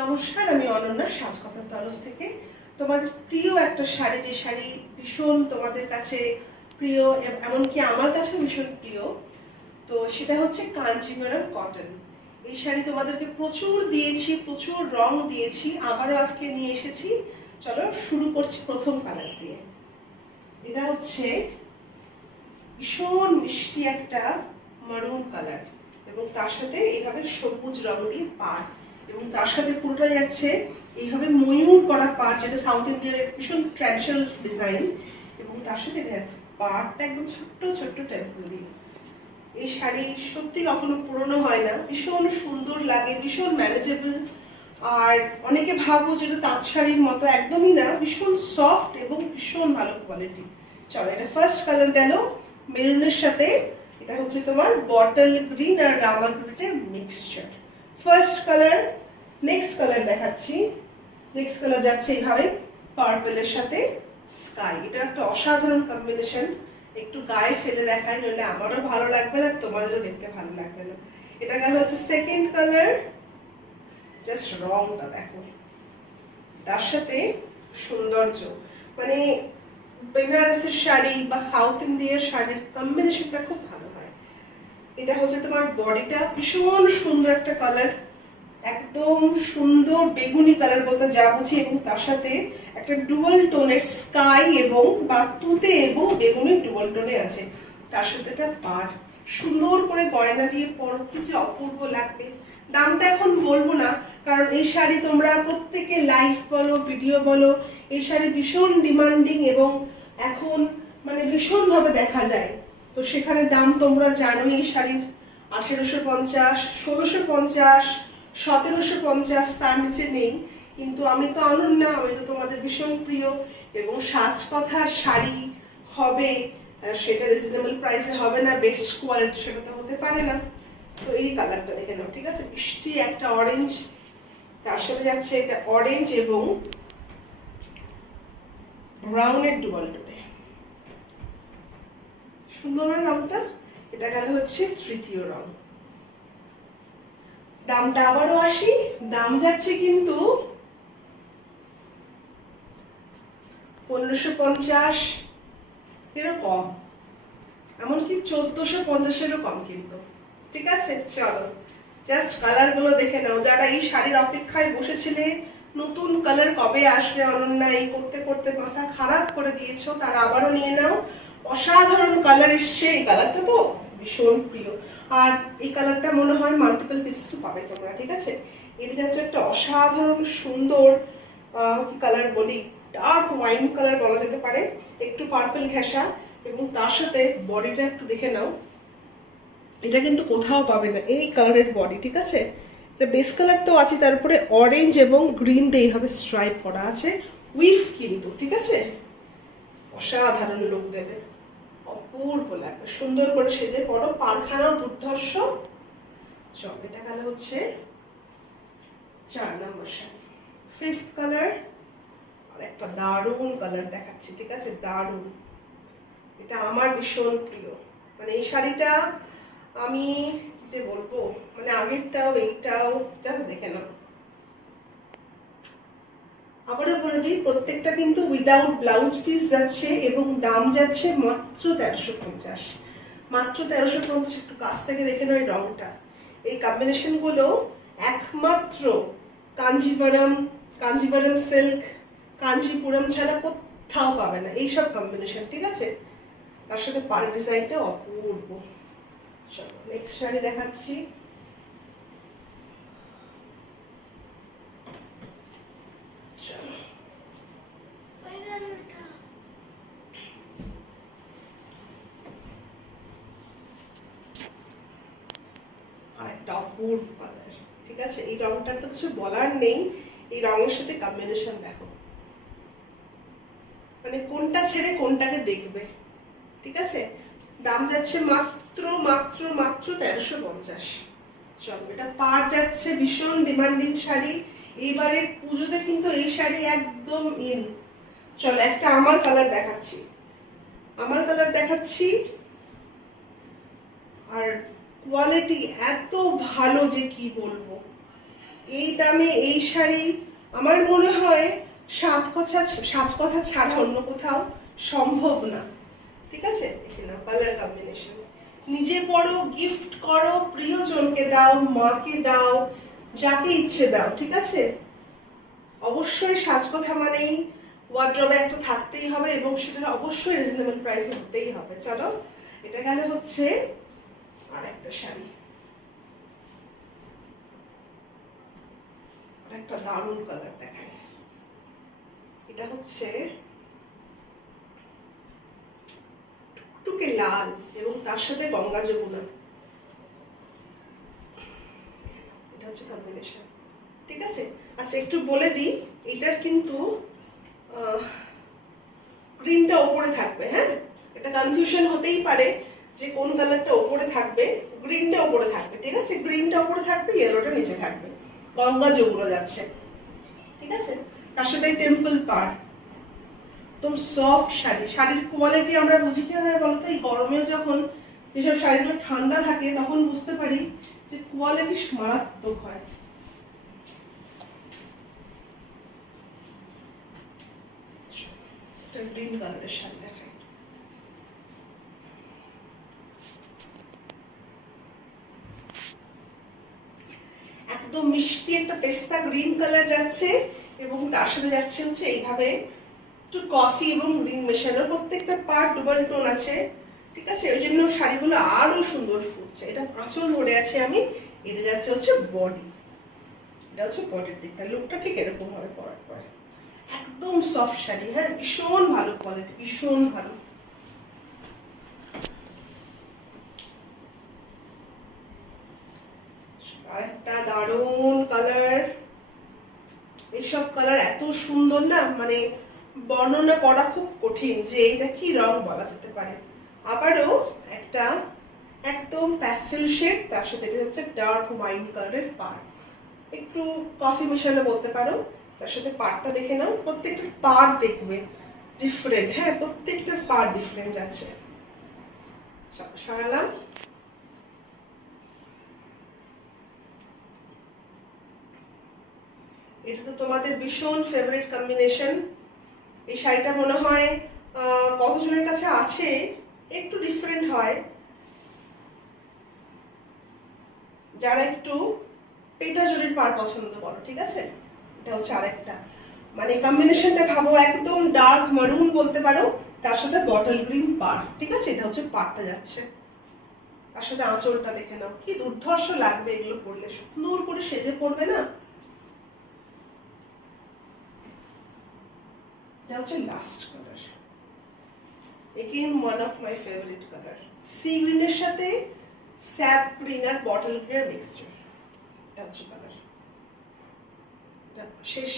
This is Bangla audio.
নমস্কার, আমি অনন্যা সাজকথার তরফ থেকে। তোমাদের প্রিয় একটা শাড়ি, যে শাড়ি ভীষণ তোমাদের কাছে প্রিয়, এমনকি আমার কাছে ভীষণ প্রিয়, তো সেটা হচ্ছে কাঞ্জিভারাম কটন। এই শাড়ি তোমাদেরকে প্রচুর দিয়েছি, প্রচুর রং দিয়েছি, আবারও আজকে নিয়ে এসেছি। চলো শুরু করছি প্রথম কালার দিয়ে। এটা হচ্ছে ভীষণ মিষ্টি একটা মারুন কালার, এবং তার সাথে এইভাবে সবুজ রং দিয়ে পাড়, এবং তার সাথে পুরোটা যাচ্ছে এইভাবে ময়ূর করা পাড়, যেটা সাউথ ইন্ডিয়ার ভীষণ ট্র্যাডিশনাল ডিজাইন, এবং তার সাথে এটা যাচ্ছে পাড়টা একদম ছোট্ট ছোট্ট টেম্পল দিয়ে। এই শাড়ি সত্যি কখনো পুরনো হয় না, ভীষণ সুন্দর লাগে, ভীষণ ম্যানেজেবল। আর অনেকে ভাবো যেটা তাঁত শাড়ির মতো, একদমই না, ভীষণ সফট এবং ভীষণ ভালো কোয়ালিটি। চলো, এটা ফার্স্ট কালার গেল মেরুনের সাথে। এটা হচ্ছে তোমার বটল গ্রিন আর রামা গ্রিনের mixture, first colour. Next colour দেখাচ্ছি। নেক্সট কালার যাচ্ছে এইভাবে পার্পলের সাথে স্কাই। এটা একটা অসাধারণ কম্বিনেশন, একটু গায়ে ফেলে দেখাই, নইলে আমারও ভালো লাগবে না, তোমাদেরও দেখতে ভালো লাগবে না। এটা গেল হচ্ছে সেকেন্ড কালার। জাস্ট রংটা দেখো, তার সাথে সৌন্দর্য, মানে বেনারসের শাড়ি বা সাউথ ইন্ডিয়ার শাড়ির কম্বিনেশনটা খুব ভালো হয়। এটা হচ্ছে তোমার বডিটা, ভীষণ সুন্দর একটা কালার, একদম সুন্দর বেগুনি কালার বলতে যা বুঝি, এবং তার সাথে একটা ডুয়াল টোনের স্কাই এবং বা তুতে এবং বেগুনি ডুয়াল টোনে আছে। তার সাথে একটা পাড়, সুন্দর করে গয়না দিয়ে পরো, কি যে অপূর্ব লাগবে। দামটা এখন বলবো না, কারণ এই শাড়ি তোমরা প্রত্যেকে লাইভ বলো, ভিডিও বলো, এই শাড়ি ভীষণ ডিমান্ডিং এবং এখন মানে ভীষণভাবে দেখা যায়। তো সেখানে দাম তোমরা জানো, এই শাড়ির 1850, 1650, 1750, তার নিচে নেই। কিন্তু আমি তো অনন্যা, আমি তো তোমাদের ভীষণ প্রিয়, এবং সাজকথার শাড়ি হবে সেটা রিজনেবল প্রাইসে হবে না, বেস্ট কোয়ালিটি সেটা তো হতে পারে না। তো এই কালারটা দেখে নাও, ঠিক আছে, মিষ্টি একটা অরেঞ্জ, তার সাথে যাচ্ছে এটা অরেঞ্জ এবং ব্রাউনের ডুয়াল টোনে। সুন্দর না রংটা? এটা গেল হচ্ছে তৃতীয় রং। দামটা আবারও আসি, দাম যাচ্ছে কিন্তু 1550 এরও কম, এমনকি 1450-এরও কম কিন্তু। ঠিক আছে, চলো জাস্ট কালার গুলো দেখে নাও। যারা এই শাড়ির অপেক্ষায় বসেছিলে, নতুন কালার কবে আসবে অনন্যা এই করতে করতে মাথা খারাপ করে দিয়েছো, তারা আবারও নিয়ে নাও। অসাধারণ কালার এসছে, এই কালারটা তো ভীষণ প্রিয়, আর এই কালারটা মনে হয় মাল্টিপল পিসেসও পাবে তোমরা। ঠিক আছে, এটা যাচ্ছে একটা অসাধারণ সুন্দর কি কালার বলি, ডার্ক ওয়াইন কালার বলা যেতে পারে, একটু পার্পল ঘেঁষা, এবং তার সাথে বডিটা একটু দেখে নাও। এটা কিন্তু কোথাও পাবে না এই কালারের বডি। ঠিক আছে, এটা বেস কালার তো আছে, তারপরে অরেঞ্জ এবং গ্রিন দিয়ে এইভাবে স্ট্রাইপ করা আছে, উইফ কিন্তু। ঠিক আছে, অসাধারণ লুক দেবে, অপূর্ব লাগবে, সুন্দর করে সেজে পড়ো, পারখানাও দুর্ধর্ষ। চল, এটা গেল হচ্ছে 4 নম্বর শাড়ি। ফিফথ কালার, আর একটা দারুণ কালার দেখাচ্ছি। ঠিক আছে, দারুণ, এটা আমার ভীষণ প্রিয়। মানে এই শাড়িটা আমি যে বলবো, মানে আগেরটাও এইটাও জাস্ট দেখে নাও। আবারও বলে দিই, প্রত্যেকটা কিন্তু উইদাউট ব্লাউজ পিস যাচ্ছে, এবং দাম যাচ্ছে মাত্র 1350, মাত্র 1350। একটু কাছ থেকে দেখে নাও এই রংটা, এই কম্বিনেশন গুলো একমাত্র কাঞ্জিভারাম, কাঞ্জিভারাম সিল্ক, কাঞ্জিপুরম ছাড়া কোথাও পাবে না এইসব কম্বিনেশন। ঠিক আছে, তার সাথে পাড়ের ডিজাইনটা অপূর্ব। চলো নেক্সট শাড়ি দেখাচ্ছি। চলো, আর একটা অপূর্ব কালার। ঠিক আছে, এই রংটার তো কিছু বলার নেই, এই রঙের সাথে কম্বিনেশন দেখো, মানে কোনটা ছেড়ে কোনটাকে দেখবে। ঠিক আছে, দাম যাচ্ছে মাত্র মাত্র মাত্র 1350। চলো, এটা পার যাচ্ছে, ভীষণ ডিমান্ডিং শাড়ি, এইবারের পুজোতে কিন্তু এই শাড়ি একদম ইন। চলো, একটা আমার কালার দেখাচ্ছি, আমার কালার দেখাচ্ছি, আর কোয়ালিটি এত ভালো যে কি বলবো, এই দামে এই শাড়ি আমার মনে হয় সাজকথা ছাড়া অন্য কোথাও সম্ভব না। ঠিক আছে, দেখে নাও কালার কম্বিনেশন। নিজে পরো, গিফট করো, প্রিয়জনকে দাও, মাকে দাও, যাকে ইচ্ছে দাও। ঠিক আছে, অবশ্যই সাজকথা মানেই ওয়ার্ড্রবে একটা থাকতেই হবে এবং সেটা অবশ্যই রিজনেবল প্রাইসে হতেই হবে। চলো, এটা গেল হচ্ছে আর একটা শাড়ি, একটা দারুণ কালার দেখায়। এটা হচ্ছে টুকটুকে লাল এবং তার সাথে গঙ্গা যমুনা, এটা হচ্ছে কম্বিনেশন। ঠিক আছে, আচ্ছা একটু বলে দিই, এটার কিন্তু গ্রিনটা ওপরে থাকবে। হ্যাঁ, এটা কনফিউশন হতেই পারে যে কোন কালারটা ওপরে থাকবে। গ্রিনটা ওপরে থাকবে। ঠিক আছে, গ্রিনটা ওপরে থাকবে, ইয়েলোটা নিচে থাকবে, গঙ্গা যমুনা যাচ্ছে। ঠিক আছে, তার সাথে টেম্পল পার, একদম সফট শাড়ি। শাড়ির কোয়ালিটি আমরা বুঝি কি হয় বলতো, এই গরমেও যখন যেসব শাড়িগুলো ঠান্ডা থাকে তখন বুঝতে পারি যে কোয়ালিটি মারাত্মক হয়। গ্রিন কালারের শাড়ি দেখাই। একদম মিষ্টি একটা পেস্তা গ্রিন কালার যাচ্ছে এবং তার সাথে যাচ্ছে হচ্ছে এইভাবে একটু কফি এবং গ্রিন মেশানো, প্রত্যেকটা পার্ট ডবল টোন আছে। ঠিক আছে, ওই জন্য শাড়িগুলো আরো সুন্দর ফুটছে। এটা আঁচল ধরে আছে আমি, এটা যাচ্ছে হচ্ছে বডি, এটা হচ্ছে বডির দিকটা। লুকটা ঠিক এরকম হবে পরার পরে। একদম সফট শাড়ি, হ্যাঁ, ভীষণ ভালো কোয়ালিটি, ভীষণ ভালো। আরেকটা দারুণ কালার। এইসব কালার এত সুন্দর না, মানে বর্ণনা করা খুব কঠিন যে এটা কি রং বলা যেতে পারে। আবারও একটা একদম প্যাস্টেল শেড, তার সাথে এটা হচ্ছে ডার্ক ওয়াইন কালারের পাড়, একটু কফি মেশানো বলতে পারো। তার সাথে পাড়টা দেখে নাও, প্রত্যেকটা পাড় দেখবে ডিফারেন্ট। হ্যাঁ, প্রত্যেকটার পাড় ডিফারেন্ট আছে। সরালাম। এটা তো তোমাদের ভীষণ ফেভারিট কম্বিনেশন। এই শাড়িটা মনে হয় কতজনের কাছে আছে, একটু ডিফারেন্ট হয় যারা একটু পেটা জরির পাড় পছন্দ করো। ঠিক আছে, এটা হচ্ছে আরেকটা, মানে কম্বিনেশনটা ভাবো একদম ডার্ক মারুন বলতে পারো, তার সাথে বটল গ্রিন পাড়। ঠিক আছে, এটা হচ্ছে পাড়টা যাচ্ছে, তার সাথে আঁচলটা দেখে নাও, কি দুর্ধর্ষ লাগবে এগুলো পরলে, সুন্দর করে সেজে পড়বে না। এটা হচ্ছে last colour, again one of my favourite colour. Sea গ্রিনের সাথে স্যাপ গ্রিন আর বটল গ্রিনের মিক্সচার, এটা হচ্ছে কালার। শেষ।